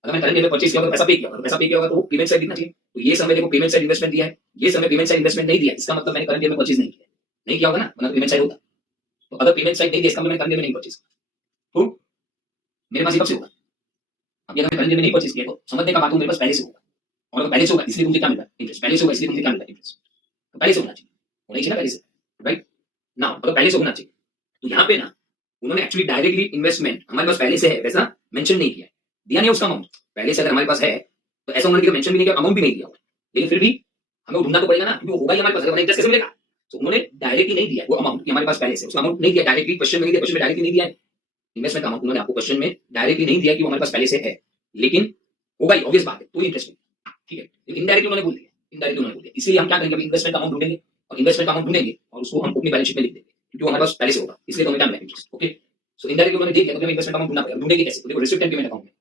अगर मैं करंट ईयर में परचेज किया होगा पैसा पे किया होगा, पैसा पे किया होगा तो पेमेंट साइड दिखना चाहिए। तो ये समय देखो पेमेंट साइड इन्वेस्टमेंट दिया है, ये समय पेमेंट साइड इन्वेस्टमेंट नहीं दिया, इसका मतलब मैंने करंट ईयर में परचेज नहीं किया होगा ना, वरना पेमेंट साइड होता। तो अगर पेमेंट साइड नहीं दिया इसका मतलब मैंने करंट ईयर में नहीं परचेज किया, तो मेरे पास ये कब से होगा? अब अगर मैं करंट ईयर में नहीं परचेज किया तो समझने का बात हो मेरे पास पहले से होगा, और अगर पहले से होगा इसलिए मुझे क्या मिल रहा है? इंटरेस्ट। पहले से होगा इसलिए मुझे क्या मिल रहा है? इंटरेस्ट। तो पहले से होना चाहिए, होना चाहिए ना पहले से, राइट ना। अगर पहले से होना चाहिए तो यहाँ पे ना उन्होंने एक्चुअली डायरेक्टली इन्वेस्टमेंट हमारे पास पहले से है वैसा मेंशन नहीं किया है, दिया नहीं उसका अमाउंट। पहले से अगर हमारे पास है तो ऐसा उन्होंने मेंशन भी नहीं किया, अमाउंट भी नहीं दिया, लेकिन फिर भी हमें ढूंढना तो पड़ेगा ना, क्योंकि होगा ही हमारे पास, इंटरेस्ट कैसे मिलेगा? तो उन्होंने डायरेक्टली नहीं दिया वो अमाउंट कि हमारे पास पहले से, उसका अमाउंट नहीं दिया डायरेक्टली, क्वेश्चन में नहीं दिया, क्वेश्चन में डायरेक्टली नहीं दिया है इन्वेस्टमेंट का अमाउंट, उन्होंने आपको क्वेश्चन में डायरेक्टली नहीं दिया कि वो हमारे पास पहले से है, लेकिन होगा ही, ऑब्वियस बात है, तो इंटरेस्ट में, ठीक है। लेकिन इनडायरेक्टली उन्होंने बोल दिया, इनडायरेक्टली उन्होंने बोल दिया, इसलिए हम क्या करेंगे? इन्वेस्टमेंट का अमाउंट ढूंढेंगे, और इन्वेस्टमेंट का अमाउंट ढूंढेंगे और उसको हम अपनी बैलेंस शीट में लिख देंगे, क्योंकि वो हमारे पास पहले से होगा, इसलिए हमें क्या मिलेगा? इंटरेस्ट। ओके, सो इनडायरेक्टली उन्होंने देख लिया तो हमें इन्वेस्टमेंट अमाउंट ढूंढना पड़ेगा। ढूंढेंगे कैसे? तो देखो रिसिप्ट एंड पेमेंट अकाउंट में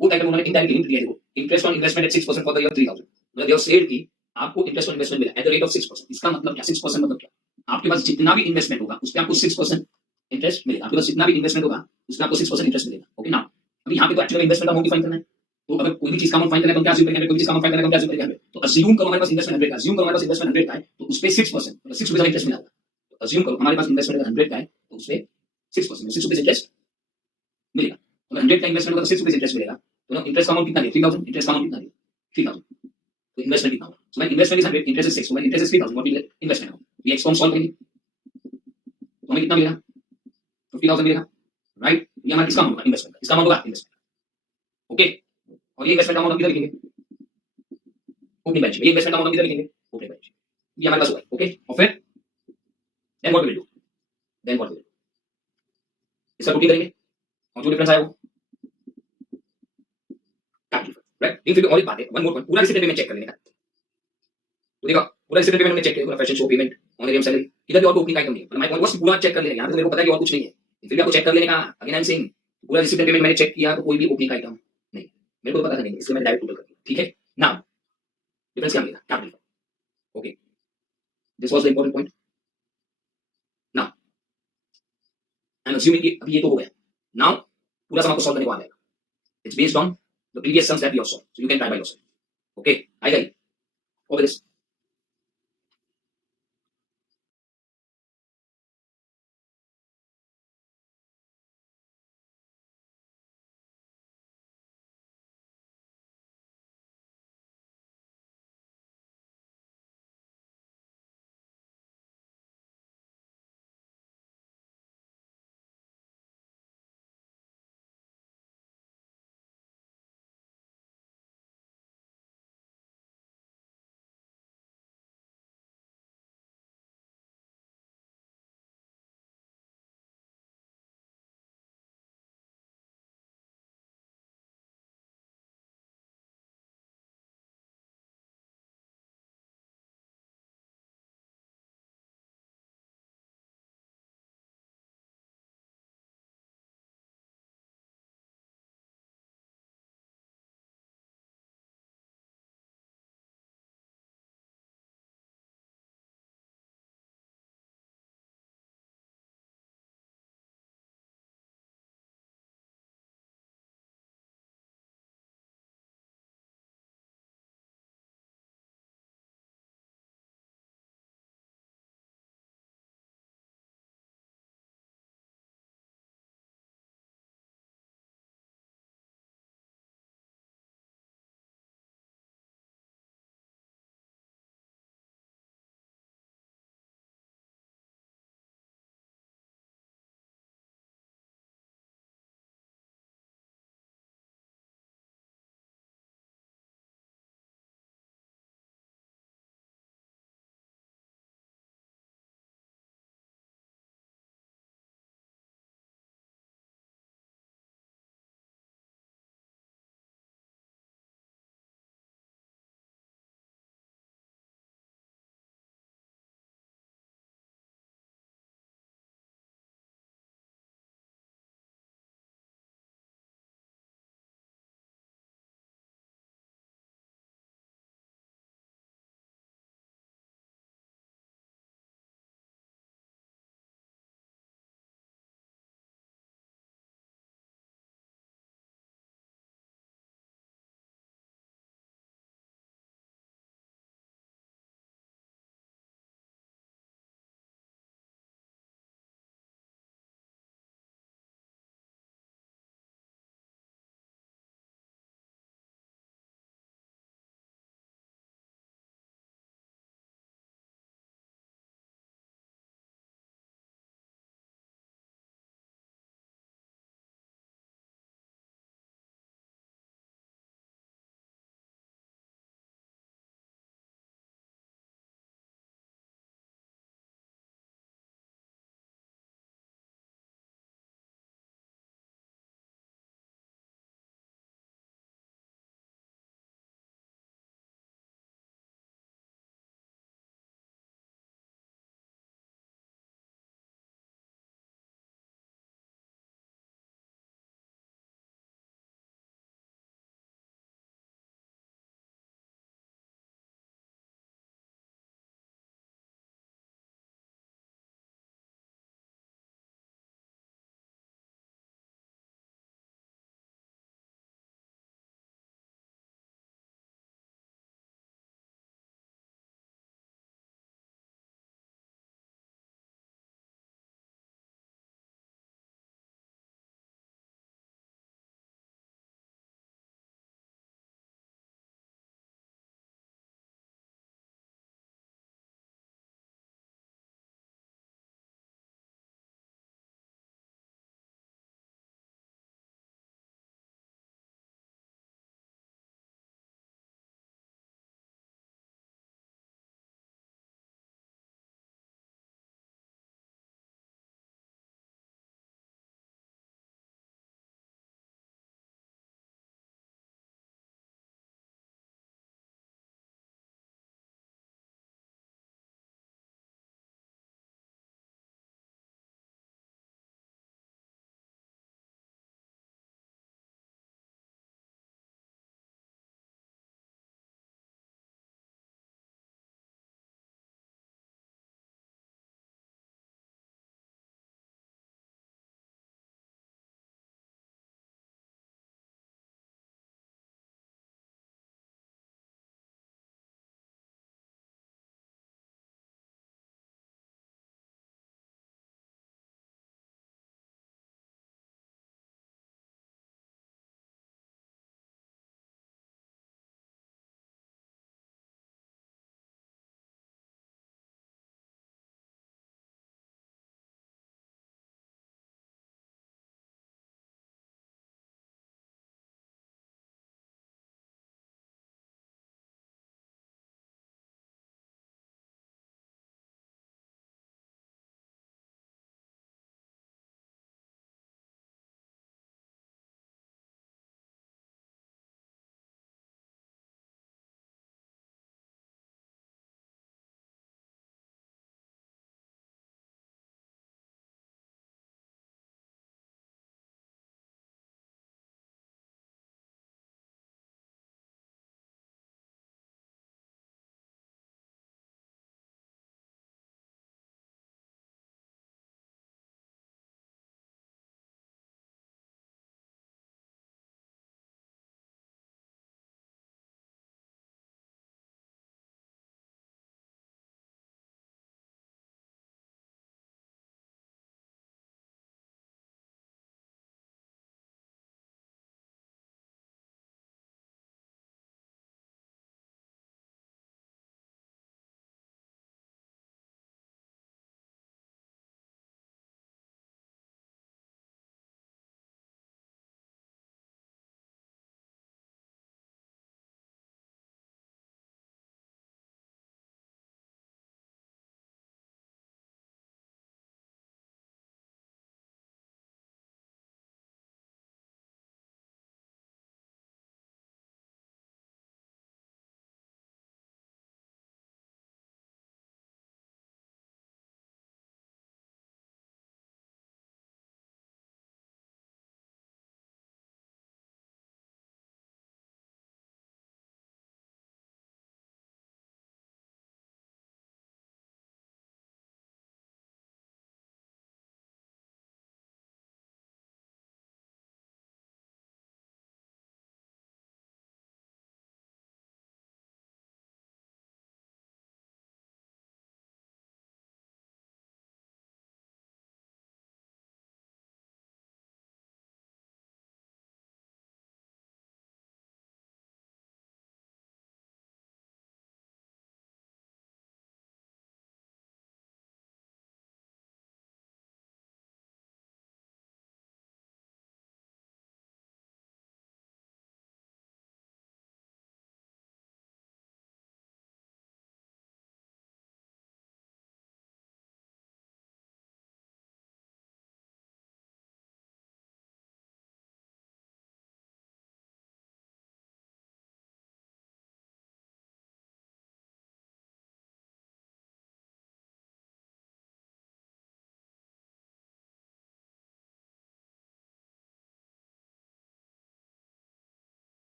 वो टाइटल उन्होंने इनडायरेक्टली हिंट दिया, देखो interest on investment at 6% for the year 3000, मतलब दे हैव सेड कि आपको इंटरेस्ट ऑन इन्वेस्टमेंट मिला एट द रेट ऑफ 6%। इसका मतलब क्या? 6% मतलब क्या? आपके पास जितना भी इन्वेस्टमेंट होगा उस पे आपको 6% इंटरेस्ट मिलेगा, आपके पास जितना भी इन्वेस्टमेंट होगा उसमें आपको 6% इंटरेस्ट मिलेगा। ओके ना, अभी यहाँ पे तो एक्चुअली इन्वेस्टमेंट अमाउंट डिफाइन करना है, तो अगर कोई भी चीज का अमाउंट फाइंड करना है तो क्या अज्यूम करेंगे? कोई चीज का अमाउंट फाइंड करना है तो क्या अज्यूम करेंगे? तो अज्यूम करो हमारे पास इन्वेस्टमेंट 100 का, अज्यूम करो हमारे पास इन्वेस्टमेंट 100 का है तो उस पे 6% मतलब 6 रुपए इंटरेस्ट मिला होगा। तो अज्यूम करो हमारे पास इन्वेस्टमेंट 100 का है तो उस पे 6% इंटरेस्ट मिलेगा। तो 100 का इन्वेस्टमेंट होगा तो 6 रुपए इंटरेस्ट मिलेगा, तो इंटरेस्ट का अमाउंट कितना है? 3000। इंटरेस्ट का अमाउंट कितना है? 3000। तो इन्वेस्टमेंट कितना होगा? So investment is 100, interest is 6, so interest is 3000, what will investment amount? ये एक्स फॉर्म सॉल्व करेंगे तो हमें कितना मिलेगा? 50000 मिलेगा, राइट। ये हमारा किसका अमाउंट होगा? इन्वेस्टमेंट, इसका अमाउंट होगा इन्वेस्टमेंट। ओके, और ये इन्वेस्टमेंट अमाउंट हम किधर लिखेंगे? Opening balance sheet. ये इन्वेस्टमेंट अमाउंट हम किधर लिखेंगे? Opening balance sheet. ये हमारे पास हुआ है। ओके, और फिर then what will do? Then what will do? इसका पुटिंग करेंगे और जो डिफरेंस आया वो कैपिटल, राइट। लेकिन फिर और एक बात है, वन मोर पॉइंट, पूरा रिसिप्ट पेमेंट चेक कर लेने का। तो देखो पूरा रिसिप्ट पेमेंट में चेक किया, पूरा fashion show payment on arrear salary, इधर भी और ओपनिंग आइटम नहीं है, माय पॉइंट वाज पूरा चेक कर लेना। यहां पे तो मेरे को पता है कि और कुछ नहीं है, फिर भी आपको चेक कर लेने का। अगेन आई एम सेइंग पूरा रिसिप्ट पेमेंट मैंने चेक किया तो कोई भी ओपनिंग आइटम नहीं, मेरे को तो पता था नहीं, इसलिए मैंने डायरेक्ट टोटल कर दिया, ठीक है। नाउ डिफरेंस क्या मिलेगा? Capital. Okay, this was the important point. Now I am assuming कि अभी ये तो हो गया, नाउ पूरा सम आपको सॉल्व करने को आ जाएगा। It's based on the previous sums that we have solved, so you can try by yourself. Okay, hi guys, okay this